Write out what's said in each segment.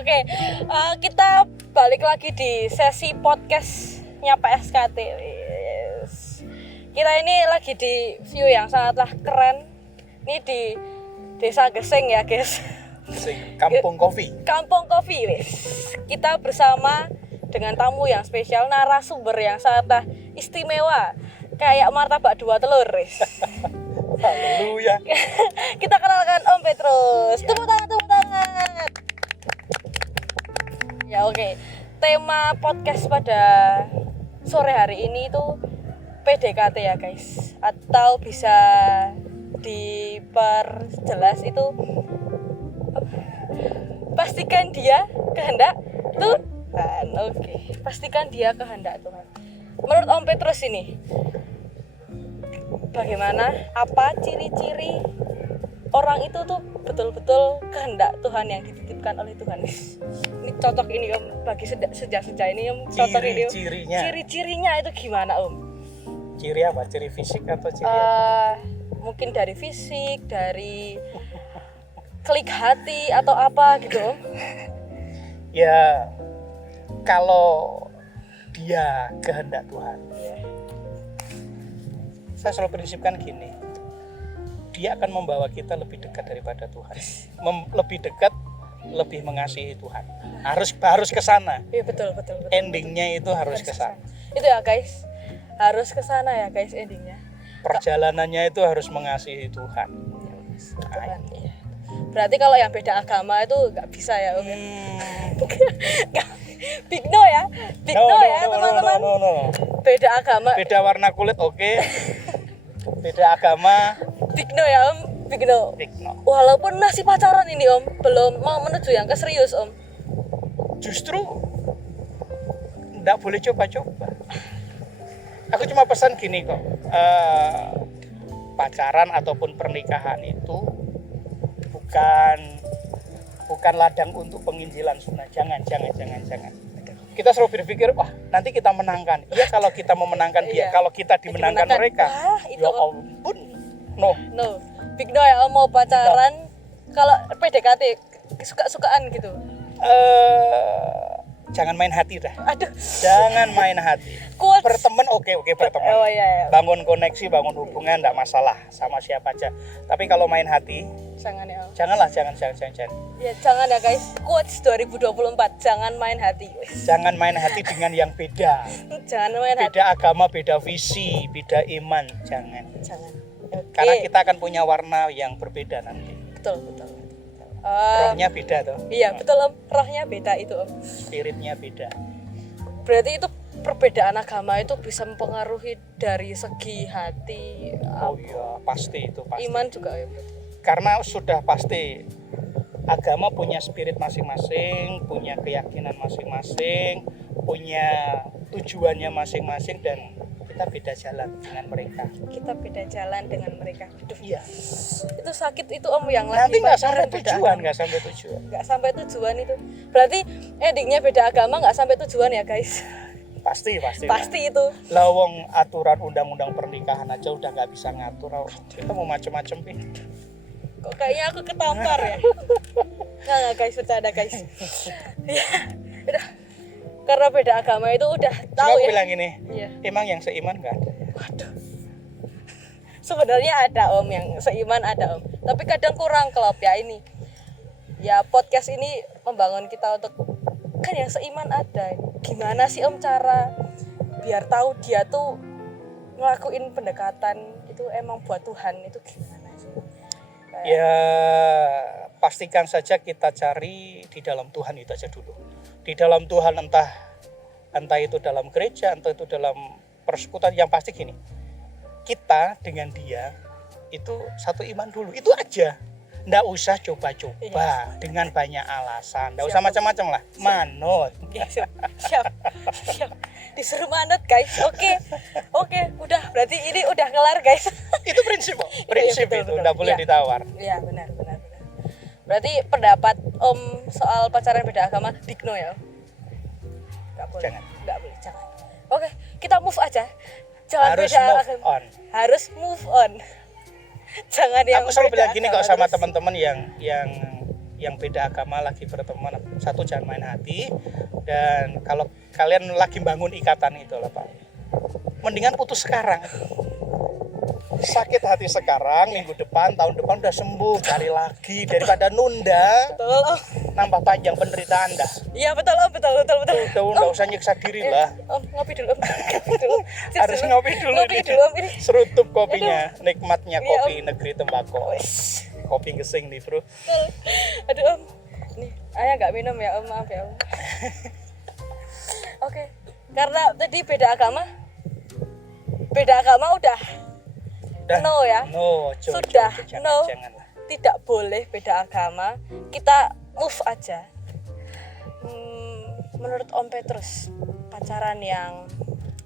Oke, kita balik lagi di sesi podcastnya PSKT. Yes. Kita ini lagi di view yang sangatlah keren. Ini di Desa Geseng ya guys. Kampung Kopi. Kampung Kopi wis. Kita bersama dengan tamu yang spesial, narasumber yang sangatlah istimewa. Kayak martabak dua telur wis. Haleluya. Kita kenalkan Om Petrus. Tepuk tangan. Ya oke. Tema podcast pada sore hari ini itu PDKT ya guys. Atau bisa diperjelas itu pastikan dia kehendak Tuhan. Oke. Pastikan dia kehendak Tuhan. Menurut Om Petrus ini, bagaimana, apa ciri-ciri orang itu tuh betul-betul kehendak Tuhan yang dititipkan oleh Tuhan? Ini cocok ini Om, bagi sejak ini Om, cocok ini Om. Ciri-cirinya itu gimana Om? Ciri apa? Ciri fisik atau ciri apa? Mungkin dari fisik, dari klik hati atau apa gitu Om? Ya, kalau dia kehendak Tuhan, saya selalu prinsipkan gini, dia akan membawa kita lebih dekat daripada Tuhan, lebih dekat, lebih mengasihi Tuhan. Harus ke sana. Iya betul. Endingnya itu harus ke sana. Itu ya guys, harus ke sana ya guys endingnya. Perjalanannya itu harus mengasihi Tuhan. Tuhan, iya. Berarti kalau yang beda agama itu nggak bisa ya Om? Big no ya, teman-teman. No. Beda agama, Beda warna kulit oke. Beda agama, big no ya Om, big no. Walaupun masih pacaran ini Om, belum mau menuju yang ke serius Om. Justru nggak boleh coba-coba. Aku cuma pesan gini kok, pacaran ataupun pernikahan itu bukan ladang untuk penginjilan sunnah. Jangan. Kita selalu berpikir, wah nanti kita menangkan. Ya kalau kita memenangkan dia, kalau kita dimenangkan mereka. Ya ampun, no. Big no ya Om, mau pacaran kalau PDKT suka-sukaan gitu. Jangan main hati dah. Aduh. Jangan main hati. Berteman oke berteman. Oh, iya. Bangun koneksi, bangun hubungan enggak masalah sama siapa aja. Tapi kalau main hati, jangan ya Om. Jangan. Ya jangan ya guys. Quotes 2024, jangan main hati. Jangan main hati dengan yang beda. Jangan main hati. Beda agama, beda visi, beda iman, jangan. Okay. Karena kita akan punya warna yang berbeda nanti. Betul. Rohnya beda toh. Iya betul Om, rohnya beda itu Om. Spiritnya beda. Berarti itu perbedaan agama itu bisa mempengaruhi dari segi hati. Oh iya, pasti itu pasti. Iman juga ya. Karena sudah pasti agama punya spirit masing-masing, punya keyakinan masing-masing, punya tujuannya masing-masing, dan kita beda jalan dengan mereka. Aduh, iya. Itu sakit itu Om yang nanti lagi nggak sampai tujuan itu. Berarti endingnya beda agama nggak sampai tujuan ya guys. Pasti itu. Lawong aturan undang-undang pernikahan aja udah nggak bisa ngatur. Kita mau macem-macem nih. Kok kayaknya aku ketampar ya? Nggak guys, bercanda guys. Ya, udah. Karena beda agama itu udah tahu ya. Bilang ini, iya. Emang yang seiman nggak ada? Waduh. Sebenarnya ada Om, yang seiman ada Om. Tapi kadang kurang klop ya ini. Ya podcast ini membangun kita untuk kan yang seiman ada. Gimana sih Om cara biar tahu dia tuh ngelakuin pendekatan itu emang buat Tuhan itu gimana sih? Ya pastikan saja kita cari di dalam Tuhan itu aja dulu. Di dalam Tuhan entah itu dalam gereja, entah itu dalam persekutuan, yang pasti gini. Kita dengan dia itu satu iman dulu. Itu aja. Nggak usah coba-coba dengan banyak alasan. Nggak usah macam-macam lah. Manut. Siap. Disuruh manut guys. Oke. Udah. Berarti ini udah kelar guys. Itu prinsip itu. Nggak boleh ditawar. Iya benar. Berarti pendapat Om soal pacaran beda agama digno ya? Nggak boleh. Jangan. Oke, kita move aja. Jangan harus move on. Jangan yang aku selalu bilang gini kok sama teman-teman yang yang beda agama lagi berteman, satu jangan main hati. Dan kalau kalian lagi bangun ikatan itu lah Pak, mendingan putus sekarang. Sakit hati sekarang, minggu depan, tahun depan udah sembuh, cari lagi daripada nunda, Betul Om. nambah panjang penderitaan dah. Iya betul Om, betul. Udah nggak usah nyiksa diri lah. Om, ngopi dulu Om. Ngopi dulu. Cheers Harus ngopi dulu Ngopi ini. dulu Om ini. Serutup kopinya, nikmatnya Iya, kopi negeri tembakau. Wes. Kopi gesing nih bro. Aduh Om. Nih, ayah nggak minum ya Om, maaf ya Om. Oke. Karena tadi beda agama udah no ya. No, Sudah, no. jangan lah. Tidak boleh beda agama, kita move aja. Menurut Om Petrus, pacaran yang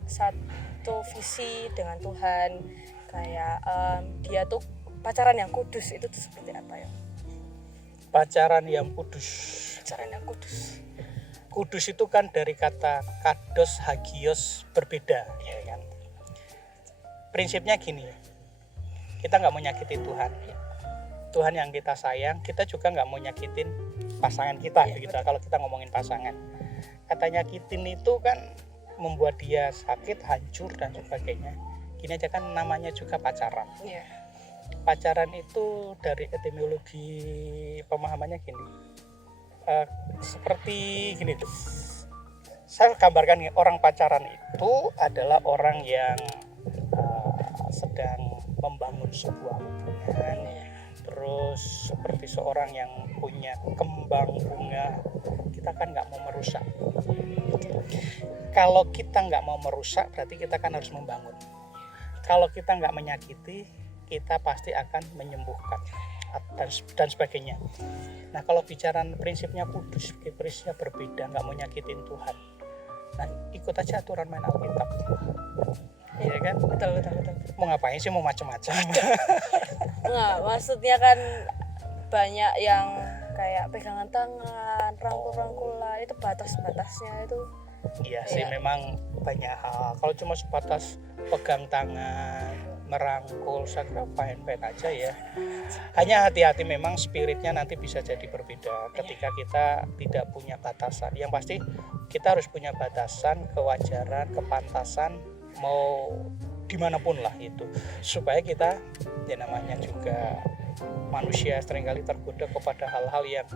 satu visi dengan Tuhan, kayak dia tuh pacaran yang kudus, itu tuh seperti apa ya? Pacaran yang kudus. Pacaran yang kudus. Kudus itu kan dari kata kados, hagios, berbeda, ya kan. Prinsipnya gini, kita nggak mau nyakitin Tuhan. Tuhan yang kita sayang, kita juga nggak mau nyakitin pasangan kita, Iya, gitu. Kalau kita ngomongin pasangan, kata nyakitin itu kan membuat dia sakit, hancur dan sebagainya. Gini aja kan namanya juga pacaran. Iya. Pacaran itu dari etimologi pemahamannya gini, seperti gini tuh. Saya gambarkan orang pacaran itu adalah orang yang sedang membangun sebuah hubungan, terus seperti seorang yang punya kembang bunga, kita kan nggak mau merusak. Kalau kita nggak mau merusak, berarti kita kan harus membangun. Kalau kita nggak menyakiti, kita pasti akan menyembuhkan dan sebagainya. Nah, kalau bicara prinsipnya kudus, prinsipnya berbeda, nggak mau nyakitin Tuhan. Nah, ikut aja aturan main Alkitab. Iya kan? Betul. Mau ngapain sih, mau macam-macam? Nggak, maksudnya kan banyak yang kayak pegangan tangan, rangkul-rangkulan, itu batas-batasnya itu. Iya sih, Iya. memang banyak hal. Kalau cuma sebatas pegang tangan, merangkul, saya kira fine-fine aja ya. Hanya hati-hati, memang spiritnya nanti bisa jadi berbeda ketika kita tidak punya batasan. Yang pasti kita harus punya batasan, kewajaran, kepantasan, mau dimanapun lah itu, supaya kita, ya namanya juga manusia, seringkali tergoda kepada hal-hal yang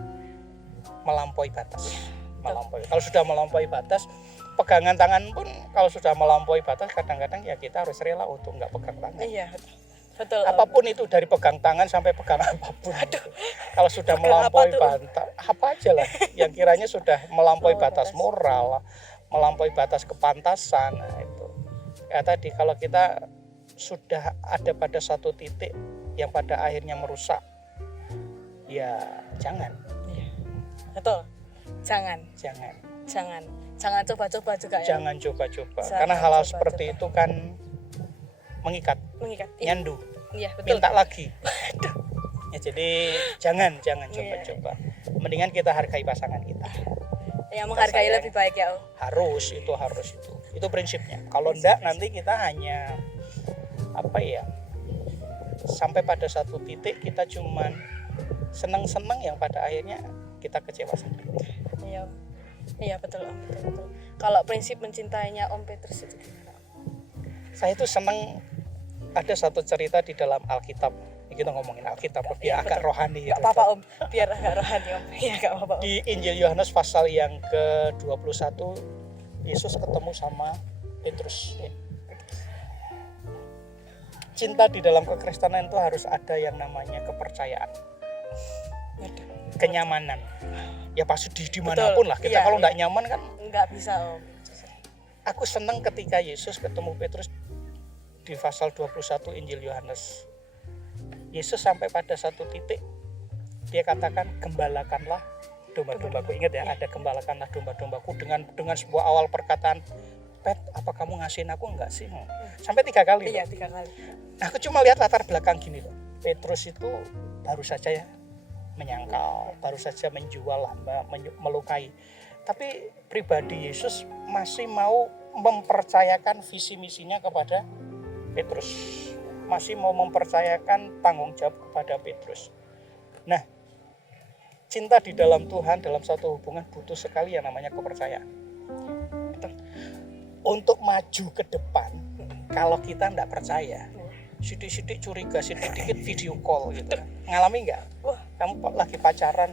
melampaui batas. Kalau sudah melampaui batas, pegangan tangan pun kalau sudah melampaui batas, kadang-kadang ya kita harus rela untuk nggak pegang tangan. Iya, betul. Apapun itu, dari pegang tangan sampai pegang apapun. Kalau sudah Pegang melampaui apa tuh? batas, apa aja lah yang kiranya sudah melampaui batas moral, melampaui batas kepantasan. Nah, itu ya tadi, kalau kita sudah ada pada satu titik yang pada akhirnya merusak, ya jangan. Iya. Betul. Jangan coba-coba juga ya. Jangan coba-coba. Jangan Karena hal-hal coba-coba. seperti itu kan mengikat, Iya. nyandu, Iya, betul. minta lagi. Ya, jadi jangan coba-coba. Mendingan kita hargai pasangan kita. Yang menghargai sayang. lebih baik ya Om. Harus itu prinsipnya. Kalau enggak, nanti kita hanya sampai pada satu titik kita cuman senang-senang yang pada akhirnya kita kecewa sendiri. Iya. Iya, betul Om, betul. Kalau prinsip mencintainya Om Petrus itu gimana? Saya itu senang, ada satu cerita di dalam Alkitab. Kita ngomongin Alkitab, Iya, agak betul. rohani. Gak apa-apa Om, biar agak rohani Om. Iya, gak apa-apa Om. Di Injil Yohanes pasal yang ke-21, Yesus ketemu sama Petrus. Cinta di dalam kekristenan itu harus ada yang namanya kepercayaan, kenyamanan. Ya pasti dimanapun lah. Kita Iya, kalau iya. nggak nyaman kan. Nggak bisa Om. Aku senang ketika Yesus ketemu Petrus di pasal 21 Injil Yohanes. Yesus sampai pada satu titik, dia katakan, gembalakanlah domba-dombaku. Ingat ya, ada gembalakanlah domba-dombaku, dengan sebuah awal perkataan, Pet, apa kamu ngasihin aku enggak sih? Sampai 3 kali. Iya, 3 kali. Nah, aku cuma lihat latar belakang gini loh. Petrus itu baru saja ya menyangkal, baru saja menjual, melukai. Tapi pribadi Yesus masih mau mempercayakan visi misinya kepada Petrus, masih mau mempercayakan tanggung jawab kepada Petrus. Nah, cinta di dalam Tuhan, dalam satu hubungan butuh sekali yang namanya kepercayaan. Betul. Untuk maju ke depan, kalau kita tidak percaya, sidik-sidik curiga, sidik-sidik video call gitu kan. Ngalami nggak? Wah, kamu lagi pacaran,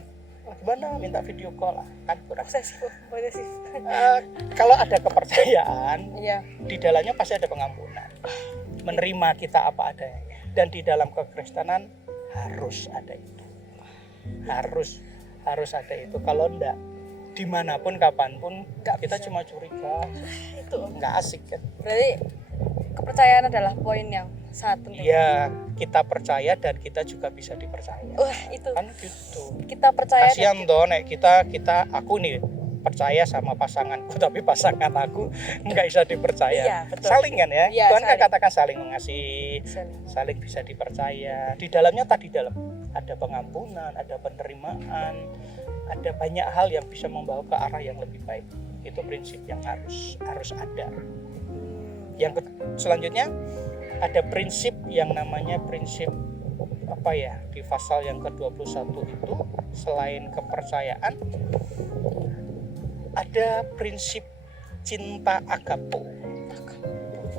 gimana minta video call lah, kan kurang. Posesif. Kalau ada kepercayaan, Iya. di dalamnya pasti ada pengampunan. Menerima kita apa adanya. Dan di dalam kekristenan harus ada itu. Harus ada itu. Kalau enggak, dimanapun kapanpun Nggak kita bisa. cuma curiga, Itu nggak asik kan. berarti kepercayaan adalah poin yang sangat penting. Iya, kita percaya dan kita juga bisa dipercaya. Wah, itu Kan gitu. kita percaya Kasihan toh nek aku nih percaya sama pasanganku tapi pasangan aku nggak bisa dipercaya. Iya, betul. Saling kan ya. Iya, Tuhan kan saling. katakan saling mengasihi, saling bisa dipercaya. Di dalamnya dalam ada pengampunan, ada penerimaan, ada banyak hal yang bisa membawa ke arah yang lebih baik. Itu prinsip yang harus ada. Yang selanjutnya ada prinsip yang namanya prinsip apa ya, di pasal yang ke-21 itu selain kepercayaan ada prinsip cinta agapo.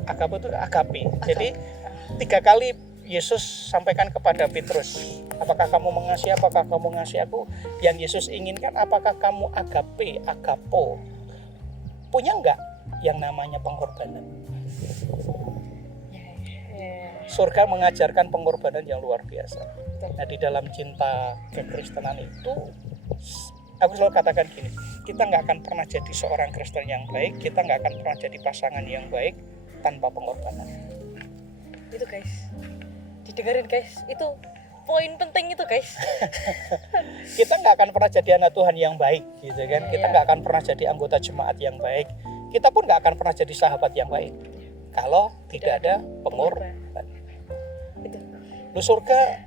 Agapo itu agape. Jadi 3 kali Yesus sampaikan kepada Petrus, apakah kamu mengasihi, apakah kamu mengasihi aku? Yang Yesus inginkan, apakah kamu agape, agapo? Punya enggak yang namanya pengorbanan? Surga mengajarkan pengorbanan yang luar biasa. Nah, di dalam cinta kekristenan itu, aku selalu katakan gini, kita nggak akan pernah jadi seorang Kristen yang baik, kita nggak akan pernah jadi pasangan yang baik tanpa pengorbanan. Itu guys, didengerin guys, itu poin penting itu guys. Kita nggak akan pernah jadi anak Tuhan yang baik, gitu kan? Kita Iya. nggak akan pernah jadi anggota jemaat yang baik. Kita pun nggak akan pernah jadi sahabat yang baik kalau tidak ada pengorbanan. Itu. Lu surga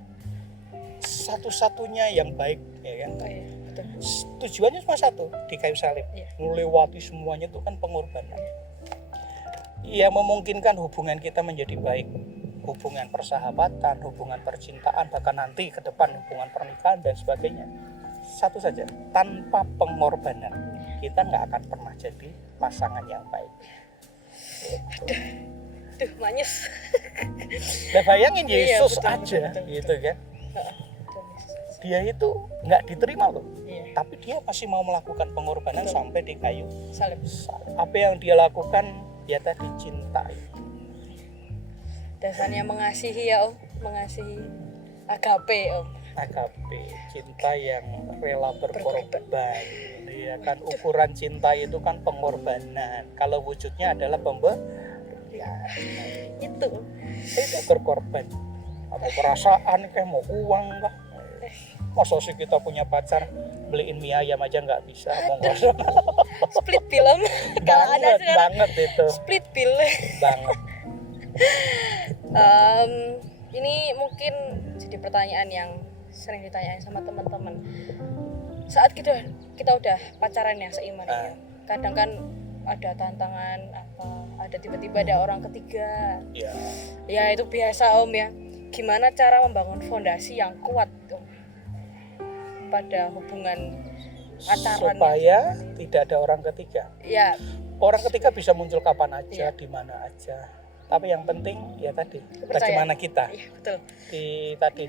satu-satunya yang baik, ya kan? Oh, iya, betul. Tujuannya cuma satu, di kayu salib. Iya. Melewati semuanya itu kan pengorbanan. Ia memungkinkan hubungan kita menjadi baik, hubungan persahabatan, hubungan percintaan, bahkan nanti ke depan hubungan pernikahan dan sebagainya. Satu saja, tanpa pengorbanan kita nggak akan pernah jadi pasangan yang baik. Duh, manyes. Nah, bayangin Iya, Yesus betul, aja, betul. gitu kan? Heeh. Dia itu nggak diterima loh, Iya, tapi dia masih mau melakukan pengorbanan Betul. sampai di kayu. salib. Apa yang dia lakukan, dia tadi cintai. Dasarnya mengasihi ya Om, mengasihi agape Om. Agape, cinta yang rela berkorban. Ya kan, ukuran cinta itu kan pengorbanan. Kalau wujudnya adalah pemberian. Itu. Itu berkorban. Mau perasaan kayak mau uang kah? Masa sih kita punya pacar beliin mie ayam aja nggak bisa, mau ngosong. Split bill Om. Kalau ada sekarang banget itu, split bill. banget. Ini mungkin jadi pertanyaan yang sering ditanyain sama teman-teman. Saat kita udah pacaran yang seiman ya, kadang kan ada tantangan apa, ada tiba-tiba ada orang ketiga. Ya. Ya itu biasa Om ya. Gimana cara membangun fondasi yang kuat Om pada hubungan pacaran? Supaya tidak ada orang ketiga. Ya, Orang ketiga bisa muncul kapan aja, Iya. di mana aja. Tapi yang penting ya tadi, Kepercayaan. bagaimana kita. iya betul. Tadi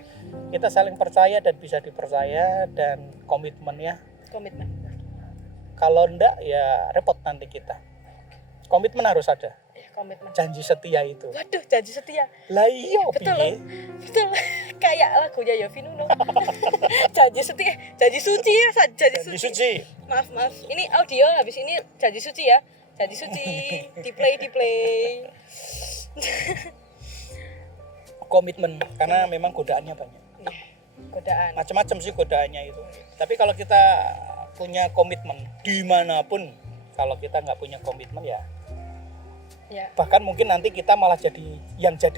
kita saling percaya dan bisa dipercaya, dan komitmennya. Komitmen. Kalau enggak ya repot nanti kita. Komitmen harus ada. Ya, komitmen. Janji setia itu. Waduh, janji setia. Lah iya, Betul piye? loh. Betul. Kayak lagunya Yovie Nuno. Janji setia, janji suci ya, janji Janji suci. suci. Maaf. Ini audio habis ini janji suci ya. Janji suci. Di play. Komitmen, karena memang godaannya banyak. Iya, godaan. Macam-macam sih godaannya itu. Tapi kalau kita punya komitmen dimanapun, kalau kita nggak punya komitmen ya, Ya. bahkan mungkin nanti kita malah jadi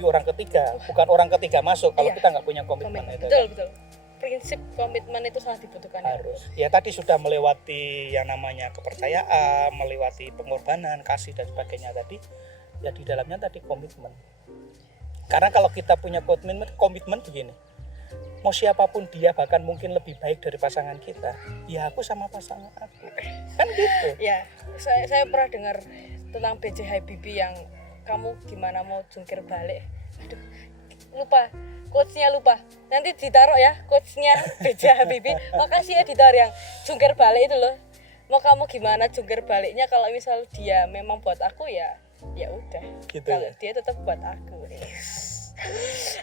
orang ketiga, bukan orang ketiga masuk kalau Iya. kita nggak punya komitmen. Komitmen. Itu Betul. Prinsip komitmen itu sangat dibutuhkan. Ya. harus. Ya tadi sudah melewati yang namanya kepercayaan, melewati pengorbanan, kasih dan sebagainya tadi. Ya di dalamnya tadi komitmen. Karena kalau kita punya komitmen begini, mau siapapun dia, bahkan mungkin lebih baik dari pasangan kita, ya aku sama pasangan aku, kan gitu. Ya, saya pernah dengar tentang B.J. Habibie yang kamu gimana mau jungkir balik. Aduh, lupa. Quotes-nya lupa. Nanti ditaruh ya quotes-nya B.J. Habibie. Makasih editor yang jungkir balik itu loh. Mau kamu gimana jungkir baliknya kalau misal dia memang buat aku ya udah. Gitu Kalau ya? dia tetap buat aku.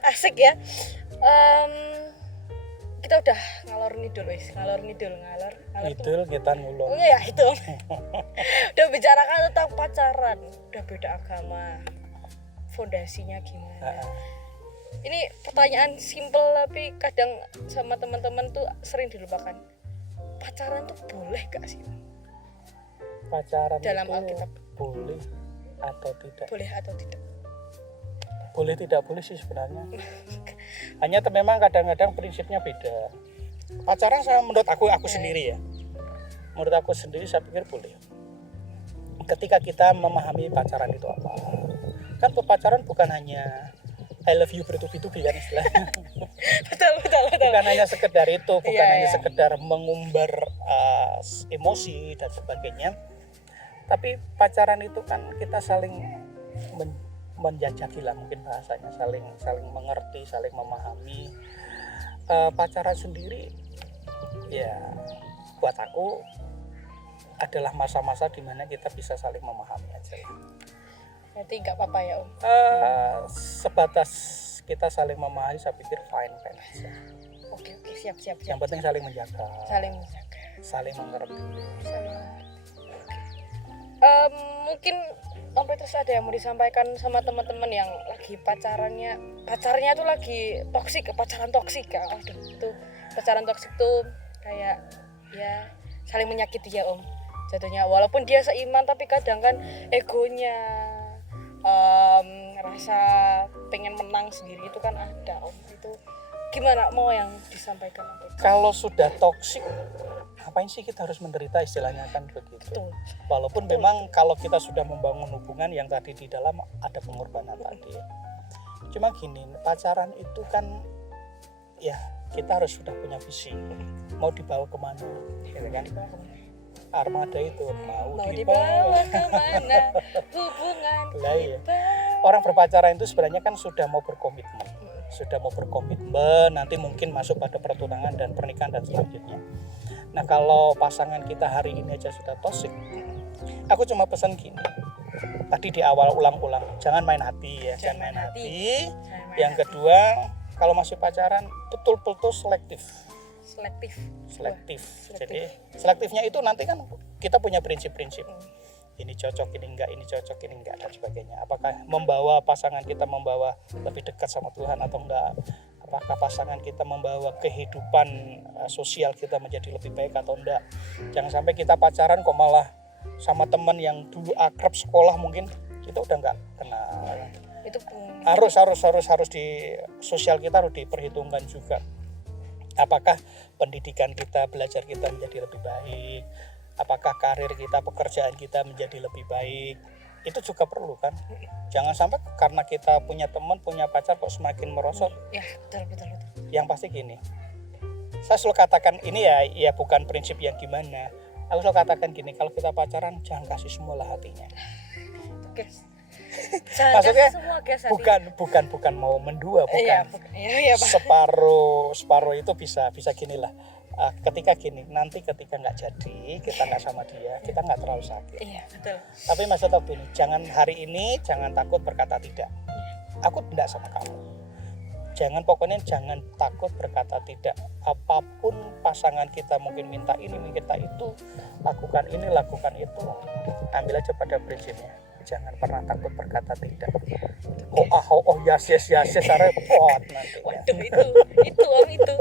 Asik ya. Kita udah ngalor ngidul. Idul kita ngulon. Oh ya itu. Udah bicarakan tentang pacaran, udah beda agama, fondasinya gimana. Ini pertanyaan simple tapi kadang sama teman-teman tuh sering dilupakan. Pacaran tuh boleh gak sih? Pacaran Dalam itu Alkitab. boleh atau tidak? Boleh atau tidak? Boleh tidak boleh sih sebenarnya. Hanya memang kadang-kadang prinsipnya beda. Pacaran menurut aku sendiri ya. Menurut aku sendiri saya pikir boleh. Ketika kita memahami pacaran itu apa. Kan pacaran bukan hanya I love you bertubi-tubi kan istilahnya. Betul. Bukan hanya sekedar itu, bukan hanya Iya. sekedar mengumbar emosi dan sebagainya. Tapi pacaran itu kan kita saling menjajaki lah mungkin bahasanya, saling mengerti, saling memahami. Pacaran sendiri ya buat aku adalah masa-masa di mana kita bisa saling memahami aja. Berarti nggak apa-apa ya Om. Sebatas kita saling memahami, saya pikir fine aja. Oke siap. Yang penting saling menjaga, Saling menjaga. saling mengerti. Mungkin Om Petrus ada yang mau disampaikan sama teman-teman yang lagi pacarnya tuh lagi toksik, pacaran toksik ya. Aduh, itu pacaran toksik tuh kayak ya saling menyakiti ya Om. Jatuhnya walaupun dia seiman tapi kadang kan egonya, rasa pengen menang sendiri itu kan ada Om. Itu gimana mau yang disampaikan Om Petrus? Kalau sudah toksik, ngapain sih kita harus menderita, istilahnya kan begitu. Betul. Walaupun memang kalau kita sudah membangun hubungan yang tadi di dalam ada pengorbanan tadi. Cuma gini, pacaran itu kan ya kita harus sudah punya visi. Mau dibawa kemana, ya kan? Armada itu mau dibawa kemana hubungan Lah, iya. kita. Orang berpacaran itu sebenarnya kan sudah mau berkomitmen. Nanti mungkin masuk pada pertunangan dan pernikahan dan selanjutnya. Nah, kalau pasangan kita hari ini aja sudah toksik, aku cuma pesan gini. Tadi di awal ulang-ulang, jangan main hati ya, jangan main hati. Yang kedua, kalau masih pacaran betul-betul selektif. Jadi selektifnya itu nanti kan kita punya prinsip-prinsip. Ini cocok, ini enggak dan sebagainya. Apakah membawa pasangan kita membawa lebih dekat sama Tuhan atau enggak? Apakah pasangan kita membawa kehidupan sosial kita menjadi lebih baik atau enggak? Jangan sampai kita pacaran kok malah sama teman yang dulu akrab sekolah mungkin kita udah enggak kenal. Itu Harus di sosial kita harus diperhitungkan juga. Apakah pendidikan kita, belajar kita menjadi lebih baik? Apakah karir kita, pekerjaan kita menjadi lebih baik? Itu juga perlu kan. Jangan sampai karena kita punya teman, punya pacar kok semakin merosot. Ya, betul. Yang pasti gini, saya selalu katakan ini ya bukan prinsip yang gimana. Aku selalu katakan gini, kalau kita pacaran jangan kasih semualah hatinya. Guys. Maksudnya semua, guys, bukan mau mendua, bukan. Iya, Pak. Separuh itu bisa gini lah. Ketika nggak jadi, kita nggak sama dia, kita nggak terlalu sakit. Iya, betul. Tapi maksudnya begini, jangan hari ini jangan takut berkata tidak. Aku tidak sama kamu. Pokoknya jangan takut berkata tidak. Apapun pasangan kita mungkin minta ini, minta itu, lakukan ini, lakukan itu, ambil aja pada prinsipnya. Jangan pernah takut berkata tidak. Yes, repot nanti. Waduh, itu Om itu.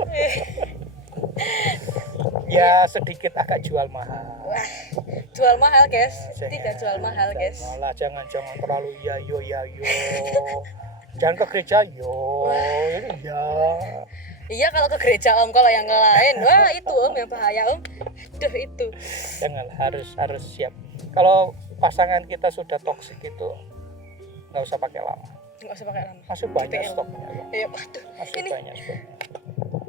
Ya sedikit agak jual mahal. Wah, jual mahal guys. Tidak jual mahal guys. Malah jangan terlalu ya yo. Jangan ke gereja yo. Ini ya. Iya kalau ke gereja Om, kalau yang lain wah itu Om yang bahaya Om. Aduh itu. Jangan, harus siap. Kalau pasangan kita sudah toksik itu nggak usah pakai lama. Nggak usah pakai lama. Masih banyak stoknya. Iya, waduh. Masih Ini banyak stoknya.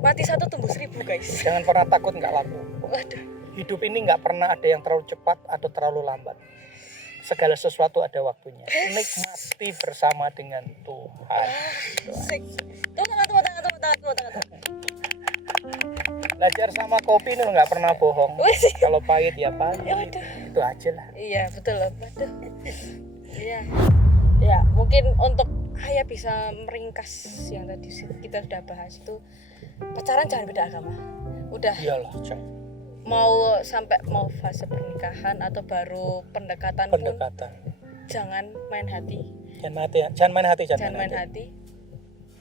Mati 1 tumbuh 1000 guys. Jangan pernah takut nggak laku. Waduh. Hidup ini nggak pernah ada yang terlalu cepat atau terlalu lambat. Segala sesuatu ada waktunya. Nikmati bersama dengan Tuhan. Sik. Tepuk tangan. Belajar sama kopi ini nggak pernah bohong. Wih. Kalau pahit ya pahit. Waduh. Itu aja lah. Iya betul loh. Waduh. Iya. Ya mungkin untuk Haya bisa meringkas yang tadi kita sudah bahas itu, pacaran jangan beda agama. Udah Iyalah, mau sampai mau fase pernikahan atau baru pendekatan pun jangan main hati. Jangan main hati.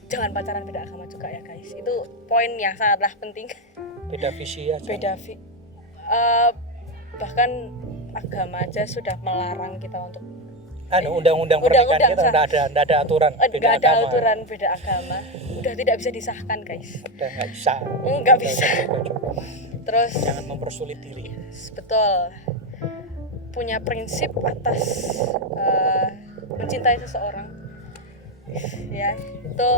Jangan pacaran beda agama juga ya guys. Itu poin yang sangatlah penting. Beda visi aja. Bahkan agama aja sudah melarang kita untuk undang-undang pernikahan kita enggak ada aturan beda agama. Aturan beda agama. Udah tidak bisa disahkan guys. Udah enggak bisa. Enggak bisa. Terus jangan mempersulit diri. Betul. Punya prinsip atas mencintai seseorang. Ya, itu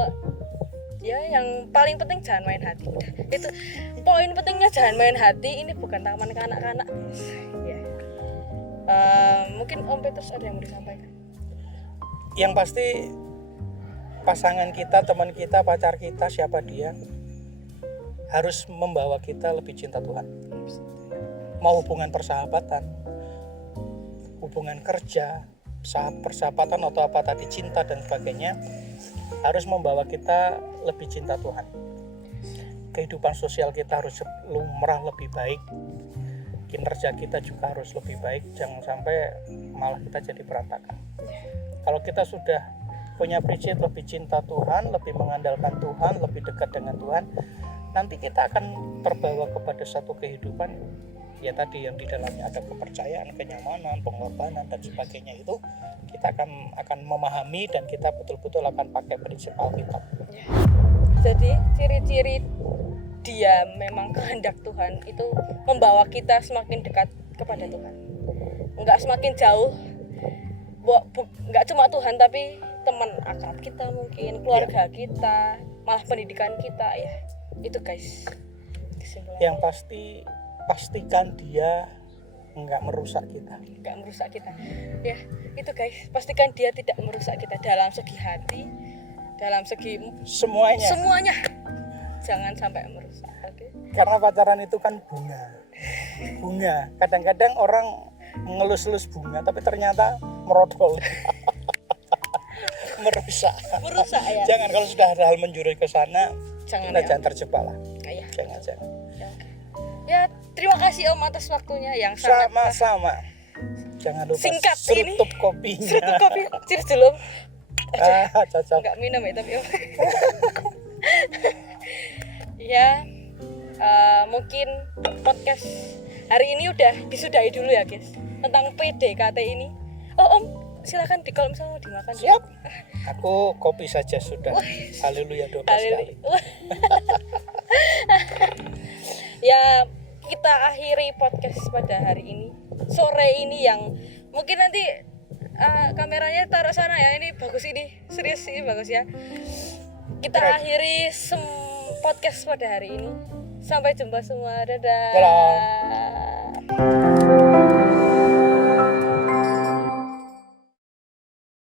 ya yang paling penting jangan main hati. Udah, itu poin pentingnya, jangan main hati. Ini bukan taman kanak-kanak. Ya. Mungkin Om Petrus ada yang mau disampaikan. Yang pasti pasangan kita, teman kita, pacar kita, siapa dia, harus membawa kita lebih cinta Tuhan. Mau hubungan persahabatan, hubungan kerja, persahabatan atau apa tadi, cinta dan sebagainya, harus membawa kita lebih cinta Tuhan. Kehidupan sosial kita harus lumrah lebih baik, kinerja kita juga harus lebih baik, jangan sampai malah kita jadi berantakan. Kalau kita sudah punya prinsip lebih cinta Tuhan, lebih mengandalkan Tuhan, lebih dekat dengan Tuhan, nanti kita akan terbawa kepada satu kehidupan ya tadi yang di dalamnya ada kepercayaan, kenyamanan, pengorbanan dan sebagainya. Itu kita akan memahami dan kita betul-betul akan pakai prinsip Alkitab. Jadi ciri-ciri dia memang kehendak Tuhan itu membawa kita semakin dekat kepada Tuhan, enggak semakin jauh. Enggak cuma Tuhan tapi teman akrab kita, mungkin keluarga kita, malah pendidikan kita ya. Itu guys kesimpulan. Yang pasti pastikan dia enggak merusak kita. Ya itu guys, pastikan dia tidak merusak kita dalam segi hati, dalam segi semuanya. Jangan sampai merusak. Okay? Karena pacaran itu kan bunga. Kadang-kadang orang ngelus-elus bunga tapi ternyata merodol. merusak ya. Jangan, kalau sudah ada hal menjurus ke sana, jangan terjebak lah. Ya. Jangan. Ya, terima kasih Om atas waktunya yang sama-sama. Jangan lupa singkat serutup kopinya. Serutup kopi. Cheers dulu. Cocok. Enggak minum ya tapi Om. Ya, mungkin podcast hari ini udah disudahi dulu ya guys tentang PDKT ini. Oh Om, silakan kalau misalnya mau dimakan. Siap. Aku kopi saja sudah. Haleluya 12 kali. Ya, kita akhiri podcast pada hari ini, sore ini, yang mungkin nanti kameranya taruh sana ya. Ini bagus, ini serius, ini bagus ya. Kita akhiri podcast pada hari ini. Sampai jumpa semua. Dadah.